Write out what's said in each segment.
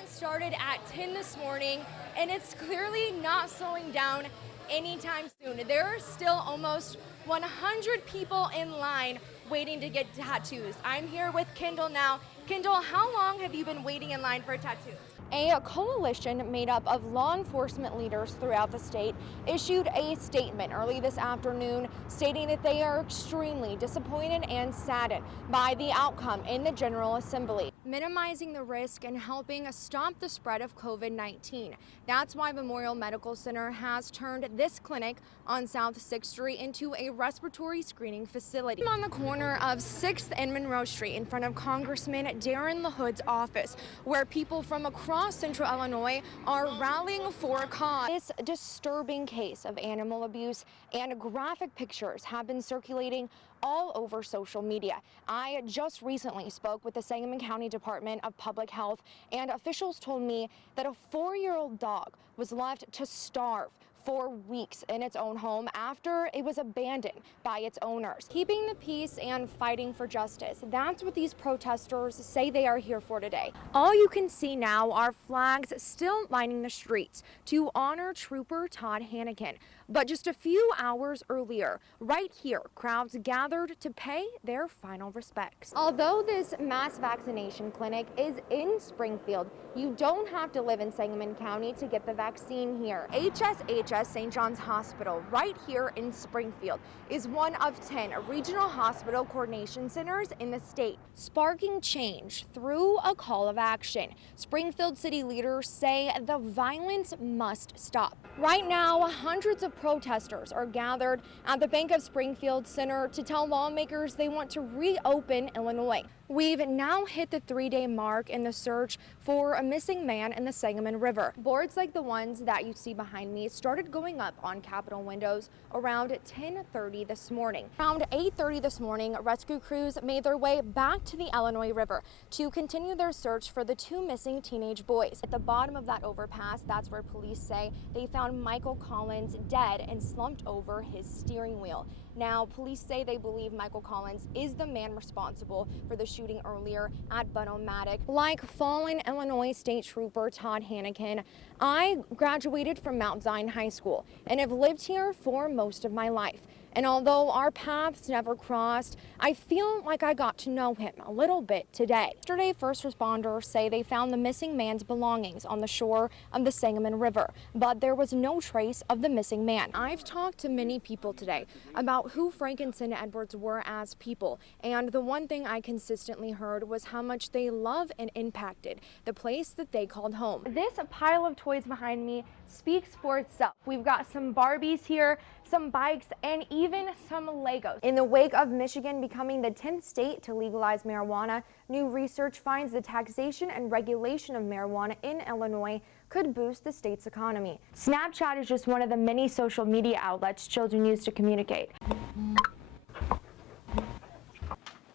event started at 10 this morning, and it's clearly not slowing down anytime soon. There are still almost 100 people in line waiting to get tattoos. I'm here with Kendall now. Kendall, how long have you been waiting in line for a tattoo? A coalition made up of law enforcement leaders throughout the state issued a statement early this afternoon stating that they are extremely disappointed and saddened by the outcome in the General Assembly, minimizing the risk and helping stop the spread of COVID-19. That's why Memorial Medical Center has turned this clinic on South 6th Street into a respiratory screening facility. I'm on the corner of 6th and Monroe Street in front of Congressman Darren LaHood's office, where people from across Central Illinois are rallying for a cause. This disturbing case of animal abuse and graphic pictures have been circulating all over social media. I just recently spoke with the Sangamon County Department of Public Health, and officials told me that a 4-year-old dog was left to starve for weeks in its own home after it was abandoned by its owners. Keeping the peace and fighting for justice, that's what these protesters say they are here for today. All you can see now are flags still lining the streets to honor Trooper Todd Hanneken. But just a few hours earlier, right here, crowds gathered to pay their final respects. Although this mass vaccination clinic is in Springfield, you don't have to live in Sangamon County to get the vaccine here. HSHS St. John's Hospital, right here in Springfield, is one of 10 regional hospital coordination centers in the state, sparking change through a call of action. Springfield city leaders say the violence must stop. Right now, hundreds of protesters are gathered at the Bank of Springfield Center to tell lawmakers they want to reopen Illinois. We've now hit the 3-day mark in the search for a missing man in the Sangamon River. Boards like the ones that you see behind me started going up on Capitol windows around 10:30 this morning. Around 8:30 this morning, rescue crews made their way back to the Illinois River to continue their search for the 2 missing teenage boys. At the bottom of that overpass, that's where police say they found Michael Collins dead and slumped over his steering wheel. Now, police say they believe Michael Collins is the man responsible for the shooting earlier at Bunomatic. Like fallen Illinois State Trooper Todd Hanneken, I graduated from Mount Zion High School and have lived here for most of my life. And although our paths never crossed, I feel like I got to know him a little bit today. Yesterday, first responders say they found the missing man's belongings on the shore of the Sangamon River, but there was no trace of the missing man. I've talked to many people today about who Frank and Cinda Edwards were as people, and the one thing I consistently heard was how much they love and impacted the place that they called home. This pile of toys behind me speaks for itself. We've got some Barbies here, some bikes, and even some Legos. In the wake of Michigan becoming the 10th state to legalize marijuana, new research finds the taxation and regulation of marijuana in Illinois could boost the state's economy. Snapchat is just one of the many social media outlets children use to communicate.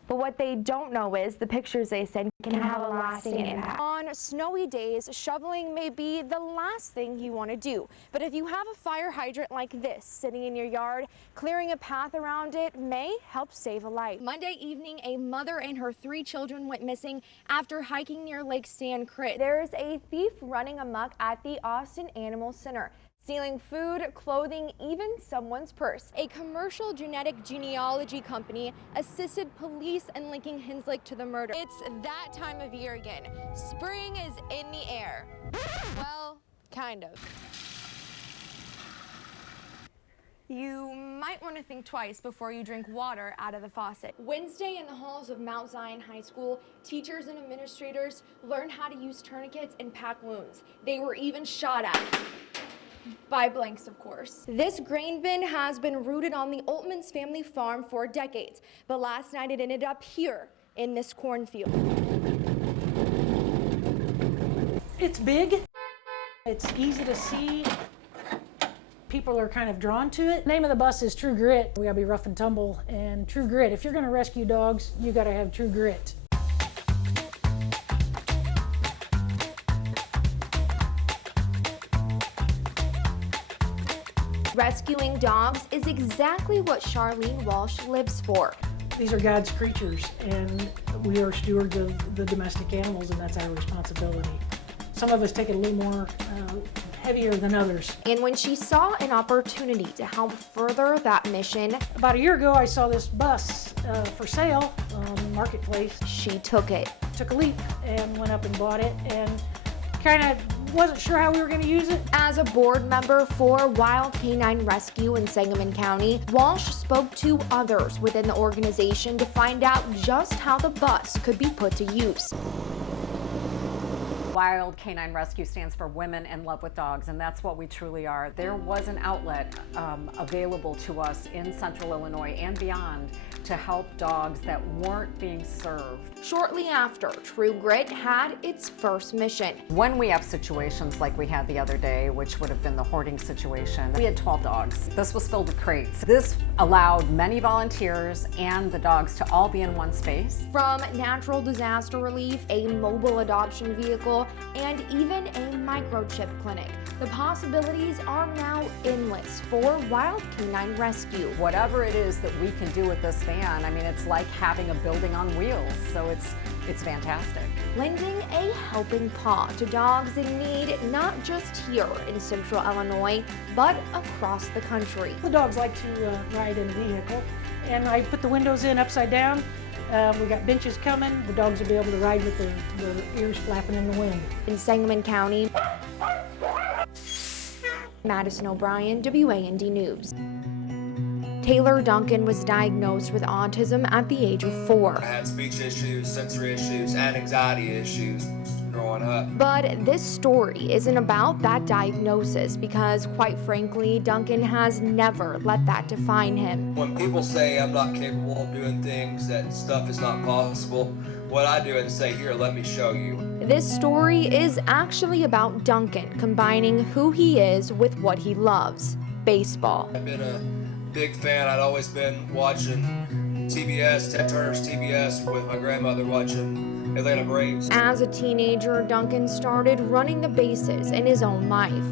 But what they don't know is the pictures they send can have a lasting impact. On snowy days, shoveling may be the last thing you want to do. But if you have a fire hydrant like this sitting in your yard, clearing a path around it may help save a life. Monday evening, a mother and her 3 children went missing after hiking near Lake San Crist. There's a thief running amok at the Austin Animal Center, stealing food, clothing, even someone's purse. A commercial genetic genealogy company assisted police in linking Henslick to the murder. It's that time of year again. Spring is in the air. Well, kind of. You might want to think twice before you drink water out of the faucet. Wednesday in the halls of Mount Zion High School, teachers and administrators learned how to use tourniquets and pack wounds. They were even shot at. By blanks, of course. This grain bin has been rooted on the Oltmans family farm for decades, but last night it ended up here in this cornfield. It's big, it's easy to see. People are kind of drawn to it. The name of the bus is True Grit. We gotta be rough and tumble and true grit. If you're gonna rescue dogs, you gotta have true grit. Rescuing dogs is exactly what Charlene Walsh lives for. These are God's creatures, and we are stewards of the domestic animals, and that's our responsibility. Some of us take it a little more heavier than others. And when she saw an opportunity to help further that mission, About a year ago, I saw this bus for sale on the marketplace. she took it. Took a leap and went up and bought it, and kind of wasn't sure how we were going to use it. As a board member for Wild Canine Rescue in Sangamon County, Walsh spoke to others within the organization to find out just how the bus could be put to use. Wild Canine Rescue stands for Women in Love with Dogs, and that's what we truly are. There was an outlet available to us in Central Illinois and beyond to help dogs that weren't being served. Shortly after, True Grit had its first mission. When we have situations like we had the other day, which would have been the hoarding situation, we had 12 dogs. This was filled with crates. This allowed many volunteers and the dogs to all be in one space. From natural disaster relief, a mobile adoption vehicle, and even a microchip clinic, the possibilities are now endless for Wild Canine Rescue. Whatever it is that we can do with this van, I mean, it's like having a building on wheels, so it's fantastic. Lending a helping paw to dogs in need, not just here in Central Illinois, but across the country. The dogs like to ride in a vehicle, and I put the windows in upside down. We got benches coming. The dogs will be able to ride with their ears flapping in the wind. In Sangamon County, Madison O'Brien, WAND News. Taylor Duncan was diagnosed with autism at the age of 4. I had speech issues, sensory issues, and anxiety issues growing up. But this story isn't about that diagnosis because, quite frankly, Duncan has never let that define him. When people say I'm not capable of doing things, that stuff is not possible, what I do is say, here, let me show you. This story is actually about Duncan combining who he is with what he loves: baseball. I've been a big fan. I'd always been watching TBS, Ted Turner's TBS, with my grandmother watching Atlanta Braves. As a teenager, Duncan started running the bases in his own life.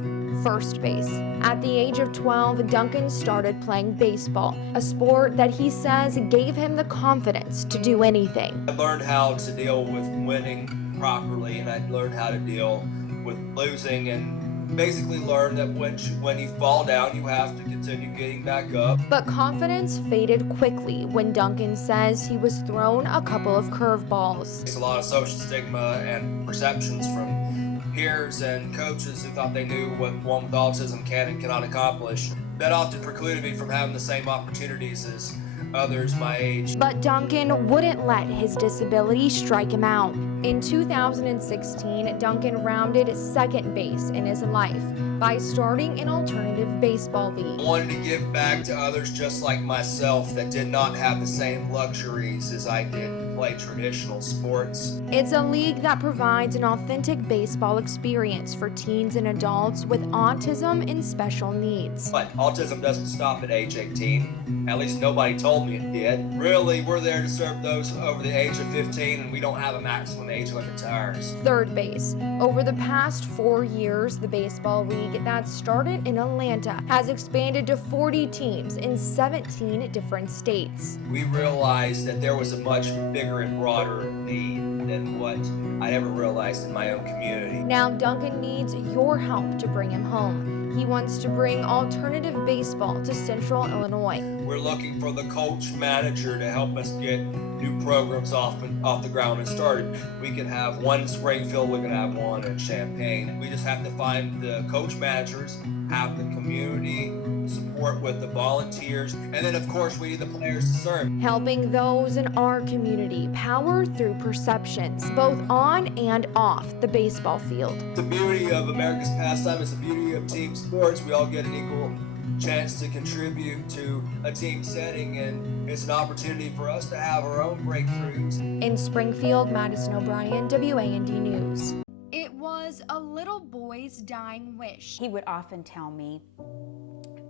First base. At the age of 12, Duncan started playing baseball, a sport that he says gave him the confidence to do anything. I learned how to deal with winning properly, and I learned how to deal with losing, and basically learned that when you fall down, you have to continue getting back up. But confidence faded quickly when Duncan says he was thrown a couple of curveballs. There's a lot of social stigma and perceptions from peers and coaches who thought they knew what one with autism can and cannot accomplish. That often precluded me from having the same opportunities as others my age. But Duncan wouldn't let his disability strike him out. In 2016, Duncan rounded second base in his life by starting an alternative baseball league. I wanted to give back to others just like myself that did not have the same luxuries as I did to play traditional sports. It's a league that provides an authentic baseball experience for teens and adults with autism and special needs. But autism doesn't stop at age 18. At least nobody told me it did. Really, we're there to serve those over the age of 15, and we don't have a maximum age limit to ours. Third base. Over the past 4 years, the baseball league that started in Atlanta has expanded to 40 teams in 17 different states. We realized that there was a much bigger and broader need than what I ever realized in my own community. Now Duncan needs your help to bring him home. He wants to bring alternative baseball to Central Illinois. We're looking for the coach manager to help us get new programs off the ground and started. We can have one in Springfield, we can have one in Champaign. We just have to find the coach managers, have the community support with the volunteers, and then of course we need the players to serve. Helping those in our community power through perceptions, both on and off the baseball field. The beauty of America's pastime is the beauty of team sports. We all get an equal chance to contribute to a team setting, and it's an opportunity for us to have our own breakthroughs. In Springfield, Madison O'Brien, WAND News. It was a little boy's dying wish. He would often tell me,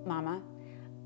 Mama,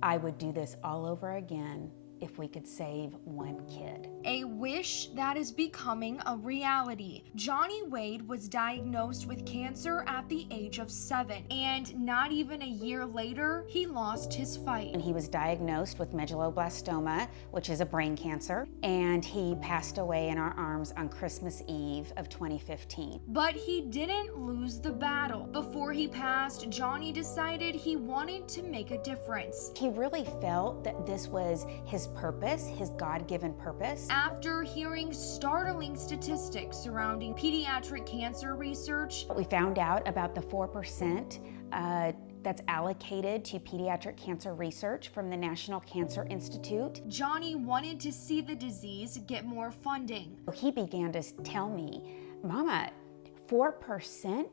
I would do this all over again if we could save one kid. A wish that is becoming a reality. Johnny Wade was diagnosed with cancer at the age of 7, and not even a year later, he lost his fight. And he was diagnosed with medulloblastoma, which is a brain cancer, and he passed away in our arms on Christmas Eve of 2015. But he didn't lose the battle. Before he passed, Johnny decided he wanted to make a difference. He really felt that this was his purpose, his God-given purpose. After hearing startling statistics surrounding pediatric cancer research, We found out about the 4% that's allocated to pediatric cancer research from the National Cancer Institute. Johnny wanted to see the disease get more funding. He began to tell me, Mama, 4%?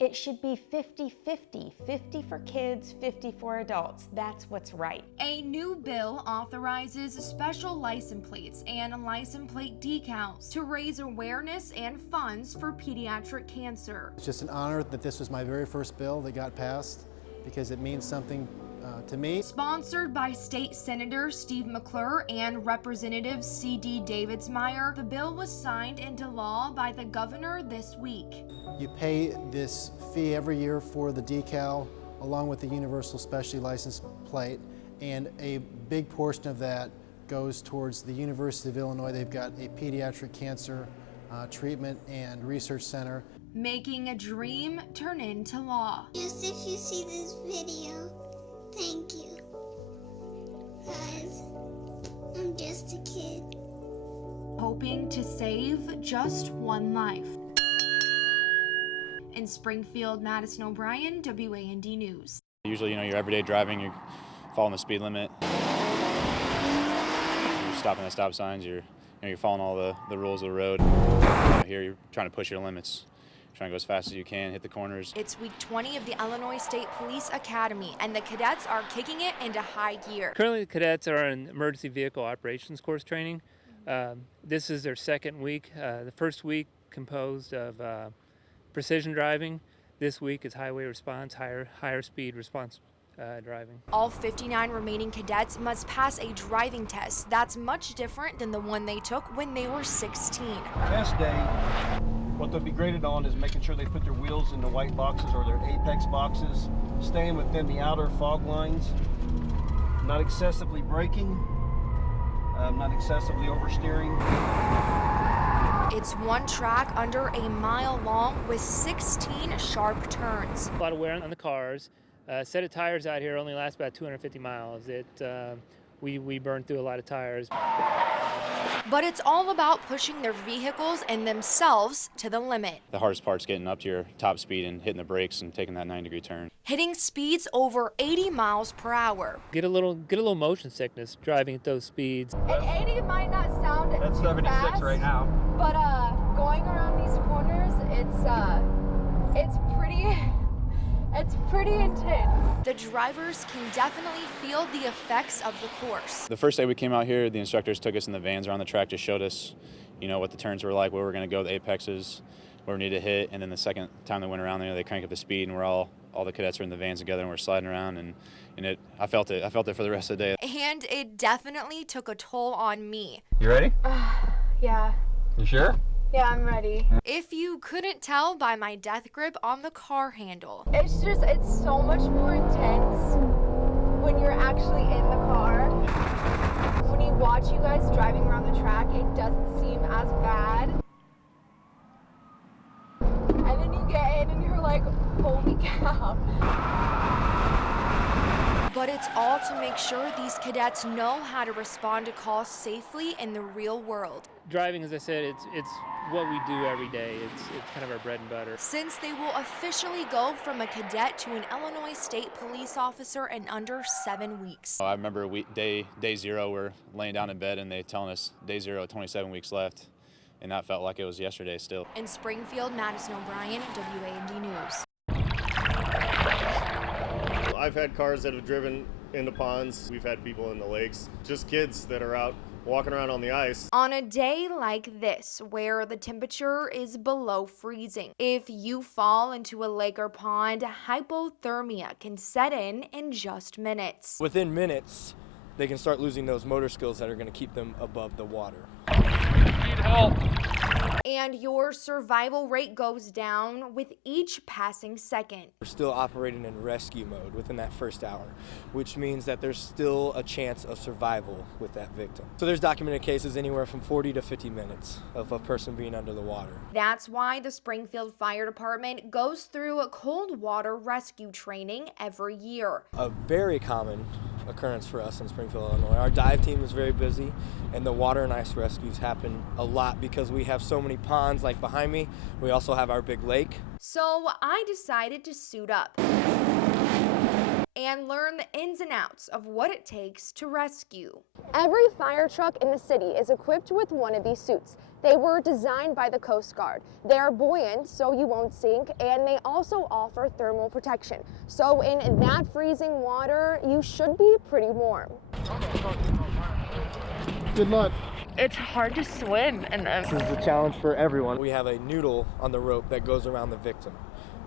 It should be 50-50, 50 for kids, 50 for adults. That's what's right. A new bill authorizes special license plates and license plate decals to raise awareness and funds for pediatric cancer. It's just an honor that this was my very first bill that got passed because it means something to me. Sponsored by State Senator Steve McClure and Representative C.D. Davidsmeyer, the bill was signed into law by the governor this week. You pay this fee every year for the decal along with the universal specialty license plate, and a big portion of that goes towards the University of Illinois. They've got a pediatric cancer treatment and research center. Making a dream turn into law. Just if you see this video, thank you. Guys, I'm just a kid. Hoping to save just one life. In Springfield, Madison O'Brien, WAND News. Usually, your everyday driving, you're following the speed limit. You're stopping at stop signs, you're following all the rules of the road. Here, you're trying to push your limits. Trying to go as fast as you can, hit the corners. It's week 20 of the Illinois State Police Academy, and the cadets are kicking it into high gear. Currently, the cadets are in emergency vehicle operations course training. This is their second week. The first week composed of precision driving. This week is highway response, higher speed response driving. All 59 remaining cadets must pass a driving test that's much different than the one they took when they were 16. Test day, what they'll be graded on is making sure they put their wheels in the white boxes or their apex boxes, staying within the outer fog lines, not excessively braking, not excessively oversteering. It's one track under a mile long with 16 sharp turns. A lot of wear on the cars. A set of tires out here only lasts about 250 miles. We burn through a lot of tires. But it's all about pushing their vehicles and themselves to the limit. The hardest part's getting up to your top speed and hitting the brakes and taking that 90-degree turn. Hitting speeds over 80 miles per hour. Get a little motion sickness driving at those speeds. And 80 might not sound That's too 76 fast, right now. but going around these corners, it's pretty intense. The drivers can definitely feel the effects of the course. The first day we came out here, the instructors took us in the vans around the track, just showed us, what the turns were like, where we were going to go, the apexes, where we needed to hit. And then the second time they went around there, they cranked up the speed, and all the cadets are in the vans together, and we're sliding around, and I felt it for the rest of the day. And it definitely took a toll on me. You ready? Yeah. You sure? Yeah, I'm ready. If you couldn't tell by my death grip on the car handle. It's so much more intense when you're actually in the car. When you watch you guys driving around the track, it doesn't seem as bad. And then you get in and you're like, holy cow. But it's all to make sure these cadets know how to respond to calls safely in the real world. Driving, as I said, it's what we do every day. It's kind of our bread and butter. Since they will officially go from a cadet to an Illinois State Police officer in under 7 weeks. I remember day 0, we're laying down in bed, and they telling us day 0, 27 weeks left. And that felt like it was yesterday still. In Springfield, Madison O'Brien, WAND News. I've had cars that have driven into ponds. We've had people in the lakes, just kids that are out walking around on the ice. On a day like this, where the temperature is below freezing, if you fall into a lake or pond, hypothermia can set in just minutes. Within minutes, they can start losing those motor skills that are going to keep them above the water. Need help. And your survival rate goes down with each passing second. We're still operating in rescue mode within that first hour, which means that there's still a chance of survival with that victim. So there's documented cases anywhere from 40 to 50 minutes of a person being under the water. That's why the Springfield Fire Department goes through a cold water rescue training every year. A very common occurrence for us in Springfield, Illinois. Our dive team is very busy, and the water and ice rescues happen a lot because we have so many ponds like behind me. We also have our big lake. So I decided to suit up and learn the ins and outs of what it takes to rescue. Every fire truck in the city is equipped with one of these suits. They were designed by the Coast Guard. They are buoyant so you won't sink, and they also offer thermal protection. So in that freezing water, you should be pretty warm. Good luck. It's hard to swim in them. This is a challenge for everyone. We have a noodle on the rope that goes around the victim.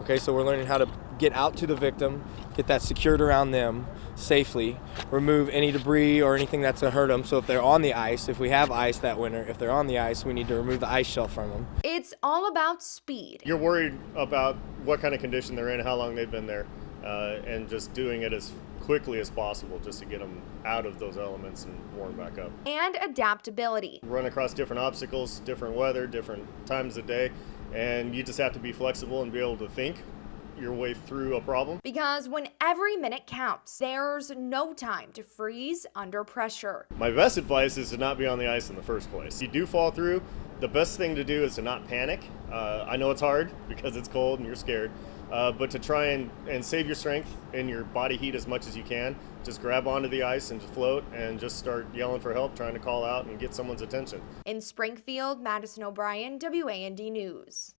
Okay, so we're learning how to get out to the victim, get that secured around them safely, remove any debris or anything that's going to hurt them. So if they're on the ice, if we have ice that winter, if they're on the ice, we need to remove the ice shelf from them. It's all about speed. You're worried about what kind of condition they're in, how long they've been there, and just doing it as quickly as possible just to get them out of those elements and warm back up. And adaptability. Run across different obstacles, different weather, different times of day, and you just have to be flexible and be able to think your way through a problem. Because when every minute counts, there's no time to freeze under pressure. My best advice is to not be on the ice in the first place. If you do fall through, the best thing to do is to not panic. I know it's hard because it's cold and you're scared, but to try and save your strength and your body heat as much as you can. Just grab onto the ice and just float and just start yelling for help, trying to call out and get someone's attention. In Springfield, Madison O'Brien, WAND News.